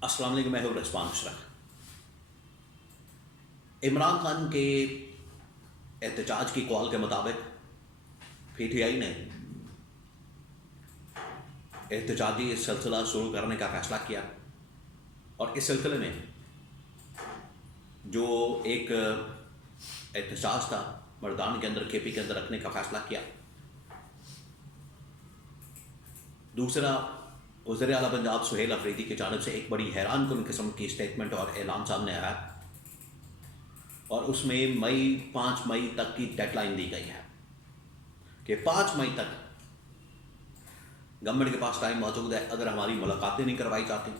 अस्सलाम वालेकुम, मैं हूँ रिजवान अशरफ। इमरान खान के एहतजाज की कॉल के मुताबिक पीटीआई ने एहतजाजी सिलसिला शुरू करने का फैसला किया और इस सिलसिले में जो एक एहतजाज था मर्दान के अंदर केपी के अंदर रखने का फैसला किया। दूसरा, वज़ीर आला पंजाब सुहेल अफरीदी की जानिब से एक बड़ी हैरानकुन किस्म की स्टेटमेंट और ऐलान सामने आया और उसमें 5 मई तक की डेडलाइन दी गई है कि 5 मई तक गवर्नमेंट के पास टाइम मौजूद है। अगर हमारी मुलाकातें नहीं करवाई जाती,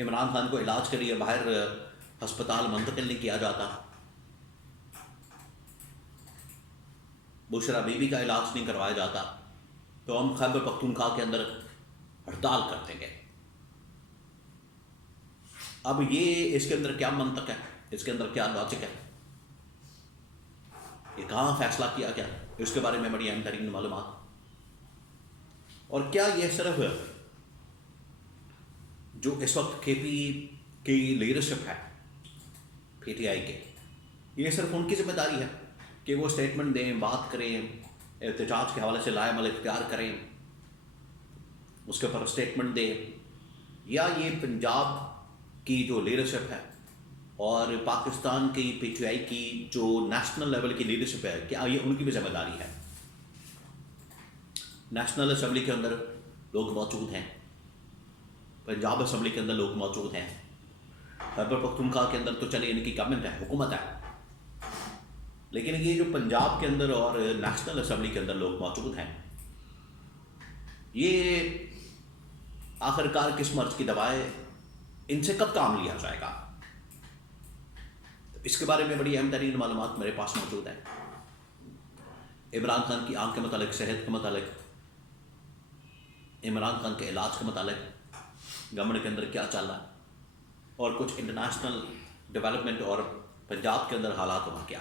इमरान खान को इलाज के लिए बाहर अस्पताल मुंतकिल नहीं किया जाता, बुशरा बीबी का इलाज नहीं करवाया जाता, तो हम खैबर पख्तूनख्वा के अंदर हड़ताल कर देंगे। अब ये इसके अंदर क्या मंतक है, इसके अंदर क्या लॉजिक है, ये कहाँ फैसला किया गया, इसके बारे में बड़ी अहम तरीन मालूमात। और क्या ये सिर्फ जो इस वक्त केपी की लीडरशिप है पीटीआई के, ये सिर्फ उनकी जिम्मेदारी है कि वो स्टेटमेंट दें, बात करें, एहतजाज के हवाले से लाएमल इख्तियार करें, उसके ऊपर स्टेटमेंट दें, या ये पंजाब की जो लीडरशिप है और पाकिस्तान की पीटीआई की जो नेशनल लेवल की लीडरशिप है, क्या ये उनकी भी जिम्मेदारी है? नेशनल असम्बली के अंदर लोग मौजूद हैं, पंजाब असम्बली के अंदर लोग मौजूद हैं, खैबर पख्तूनख्वा के अंदर तो चले इनकी गवर्नमेंट है, हुकूमत है, लेकिन ये जो पंजाब के अंदर और नेशनल असम्बली के अंदर लोग मौजूद हैं, ये आखिरकार किस मर्ज की दवाएं, इनसे कब काम लिया जाएगा? तो इसके बारे में बड़ी अहम तरीन मालूमात मेरे पास मौजूद है। इमरान खान की आंख के मतलब, सेहत के मतलब, इमरान खान के इलाज के मतलब, गवर्नमेंट के अंदर क्या चल रहा है, और कुछ इंटरनेशनल डेवलपमेंट और पंजाब के अंदर हालात वहाँ क्या।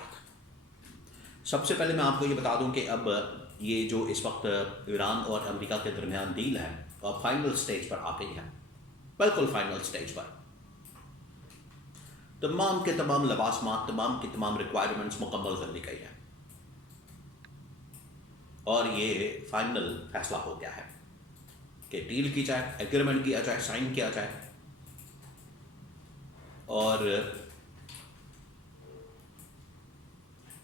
सबसे पहले मैं आपको ये बता दूं कि अब ये जो इस वक्त ईरान और अमेरिका के दरमियान डील है और फाइनल स्टेज पर आ गई है, बिल्कुल फाइनल स्टेज पर। तमाम के तमाम लवासमात, तमाम की तमाम रिक्वायरमेंट्स मुकम्मल कर ली गई है और ये फाइनल फैसला हो गया है कि डील की जाए, एग्रीमेंट किया जाए, साइन किया जाए। और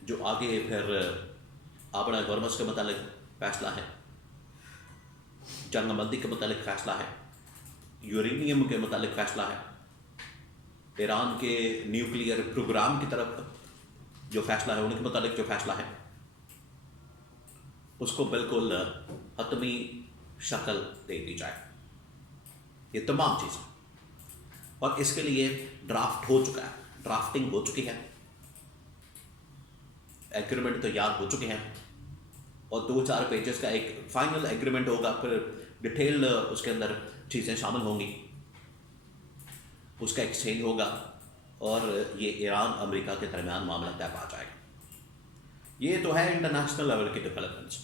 जो आगे फिर अपना गवर्नमेंट के मतलब फैसला है, जंगबंदी के मतलब फैसला है, यूरेनियम के मतलब फैसला है, ईरान के न्यूक्लियर प्रोग्राम की तरफ जो फैसला है, उनके मतलब जो फैसला है, उसको बिल्कुल हतमी शक्ल दे दी जाए, ये तमाम चीज़ें। और इसके लिए ड्राफ्ट हो चुका है, ड्राफ्टिंग हो चुकी है, एग्रीमेंट तैयार हो चुके हैं और 2-4 पेजेस का एक फाइनल एग्रीमेंट होगा, फिर डिटेल उसके अंदर चीज़ें शामिल होंगी, उसका एक्सचेंज होगा और ये ईरान अमेरिका के दरमियान मामला तय पा जाएगा। ये तो है इंटरनेशनल लेवल की डेवलपमेंट्स।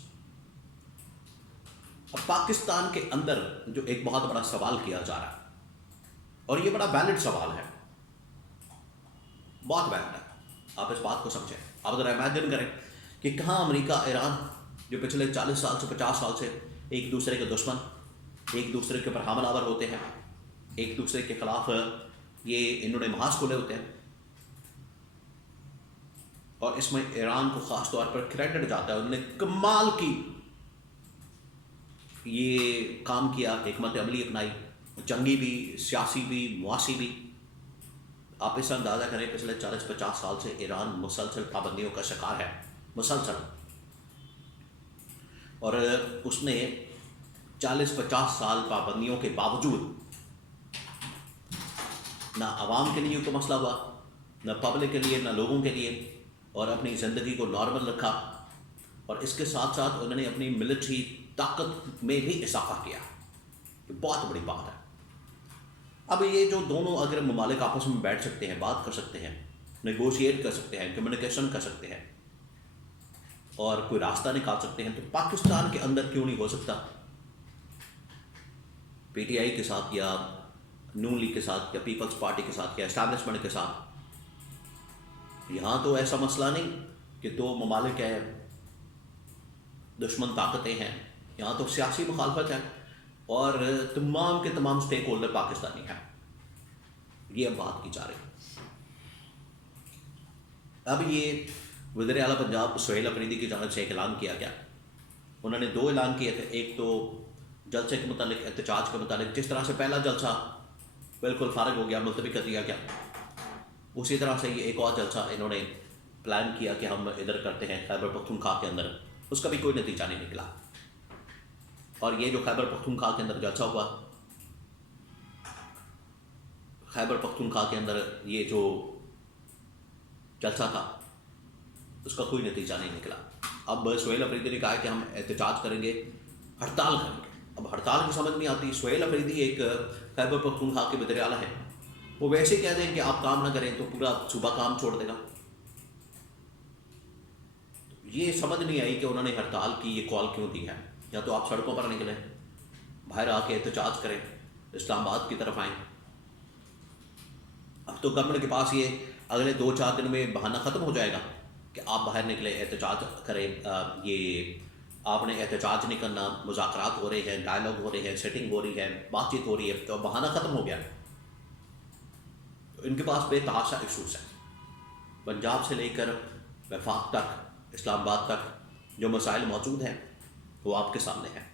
अब पाकिस्तान के अंदर जो एक बहुत बड़ा सवाल किया जा रहा है, और ये बड़ा वैलिड सवाल है, बहुत वैलिड है, आप इस बात को समझें। आप अगर इमेजिन करें कि कहाँ अमेरिका, ईरान जो पिछले 40 साल से 50 साल से एक दूसरे के दुश्मन, एक दूसरे के ऊपर हमलावर होते हैं, एक दूसरे के खिलाफ ये इन्होंने महाज खोले होते हैं, और इसमें ईरान को ख़ास तौर पर क्रेडिट जाता है, उन्होंने कमाल की ये काम किया, हिकमत अमली अपनाई, जंगी भी, सियासी भी, मुआसी भी। आप इससे अंदाज़ा करें, पिछले 40-50 साल से ईरान मुसलसल पाबंदियों का शिकार है, मुसलसल, और उसने 40-50 साल पाबंदियों के बावजूद ना आवाम के लिए कोई मसला हुआ, ना पब्लिक के लिए, ना लोगों के लिए, और अपनी ज़िंदगी को नॉर्मल रखा, और इसके साथ साथ उन्होंने अपनी मिलिट्री ताकत में भी इजाफा किया। ये बहुत बड़ी बात है। अब ये जो दोनों अगर ममालिक आपस में बैठ सकते हैं, बात कर सकते हैं, नेगोशिएट कर सकते हैं, कम्युनिकेशन कर सकते हैं और कोई रास्ता निकाल सकते हैं, तो पाकिस्तान के अंदर क्यों नहीं हो सकता? पीटीआई के साथ या नून लीग के साथ या पीपल्स पार्टी के साथ या एस्टैब्लिशमेंट के साथ। यहाँ तो ऐसा मसला नहीं कि दो ममालिक है, दुश्मन ताकतें हैं। यहाँ तो सियासी मुखालफत है और तमाम के तमाम स्टेक होल्डर पाकिस्तानी हैं। ये अब बात की जा रही है। अब ये वज़ीर आला पंजाब सुहेल अफरीदी की जानिब से एक ऐलान किया गया। उन्होंने दो ऐलान किए थे, एक तो जलसे के मुतालिक, एहतजाज के मुतालिक। जिस तरह से पहला जलसा बिल्कुल फारग हो गया, मुलतवी कर दिया गया, उसी तरह से ये एक और जलसा इन्होंने प्लान किया कि हम इधर करते हैं खैबर पख्तूनख्वा के अंदर। उसका भी कोई नतीजा नहीं निकला। और ये जो खैबर पख्तूनख्वा के अंदर जलसा हुआ, खैबर पख्तूनख्वा के अंदर ये जो जलसा था, उसका कोई नतीजा नहीं निकला। अब सुहेल अफरीदी ने कहा कि हम एहतजाज करेंगे, हड़ताल करेंगे। अब हड़ताल की समझ नहीं आती। सुहेल अफरीदी एक खैबर पख्तूनख्वा के वज़ीर आला है, वो वैसे कह दें कि आप काम ना करें तो पूरा सूबा काम छोड़ देगा। ये समझ नहीं आई कि उन्होंने हड़ताल की ये कॉल क्यों दी है। या तो आप सड़कों पर निकलें, बाहर आके एहतजाज करें, इस्लामाबाद की तरफ आएँ। अब तो गवर्नमेंट के पास ये अगले 2-4 दिन में बहाना ख़त्म हो जाएगा कि आप बाहर निकले, एहतजाज करें। ये आपने एहतजाज नहीं करना, मुज़ाकरात हो रहे हैं, डायलॉग हो रहे हैं, सेटिंग हो रही है, बातचीत हो रही है, तो बहाना ख़त्म हो गया। तो इनके पास बेतहाशा इशूज़ हैं। पंजाब से लेकर वफाक तक, इस्लामाबाद तक जो मसाइल मौजूद हैं वो आपके सामने हैं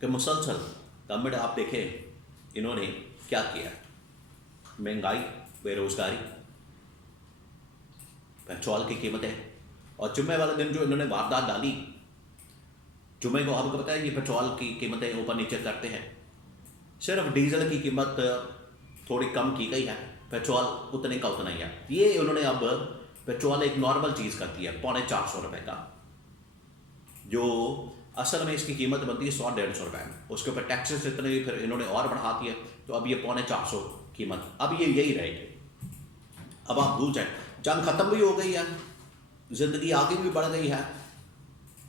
कि मुसलसल गवर्नमेंट, आप देखें इन्होंने क्या किया। महंगाई, बेरोज़गारी, पेट्रोल की कीमतें, और जुम्मे वाले दिन जो इन्होंने वारदात डाली, जुम्मे को आपको पता है ये पेट्रोल की कीमतें ऊपर नीचे करते हैं। सिर्फ डीजल की कीमत थोड़ी कम की गई है, पेट्रोल उतने का उतना ही है। ये उन्होंने अब पेट्रोल एक नॉर्मल चीज़ कर दी है, 450 रुपये का, जो असल में इसकी कीमत बनती है 100-150 रुपये में। उसके ऊपर टैक्सेस इतने भी फिर इन्होंने और बढ़ा दिए, तो अब ये 450 कीमत, अब ये यही रहेगी। अब आप भूल जाए, जंग ख़त्म भी हो गई है, ज़िंदगी आगे भी बढ़ गई है,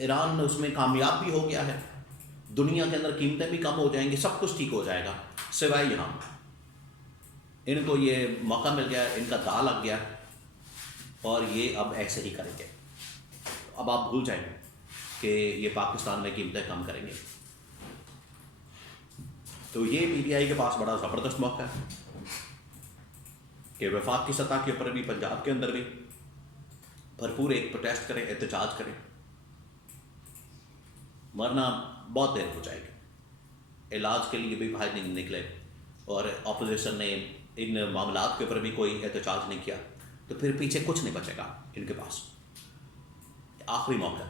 ईरान उसमें कामयाब भी हो गया है, दुनिया के अंदर कीमतें भी कम हो जाएंगी, सब कुछ ठीक हो जाएगा, सिवाय यहाँ इनको ये मौका मिल गया, इनका दाव लग गया और ये अब ऐसे ही करेंगे। अब आप भूल जाएं कि ये पाकिस्तान में कीमतें कम करेंगे। तो ये पीटीआई के पास बड़ा ज़बरदस्त मौका है कि वफाक की सतह के ऊपर भी, पंजाब के अंदर भी भरपूर एक प्रोटेस्ट करें, एहतजाज करें, वरना बहुत देर हो जाएगी। इलाज के लिए भी बाहर नहीं निकले और अपोजिशन ने इन मामलात के ऊपर भी कोई एहतजाज नहीं किया, तो फिर पीछे कुछ नहीं बचेगा इनके पास। आखिरी मौका।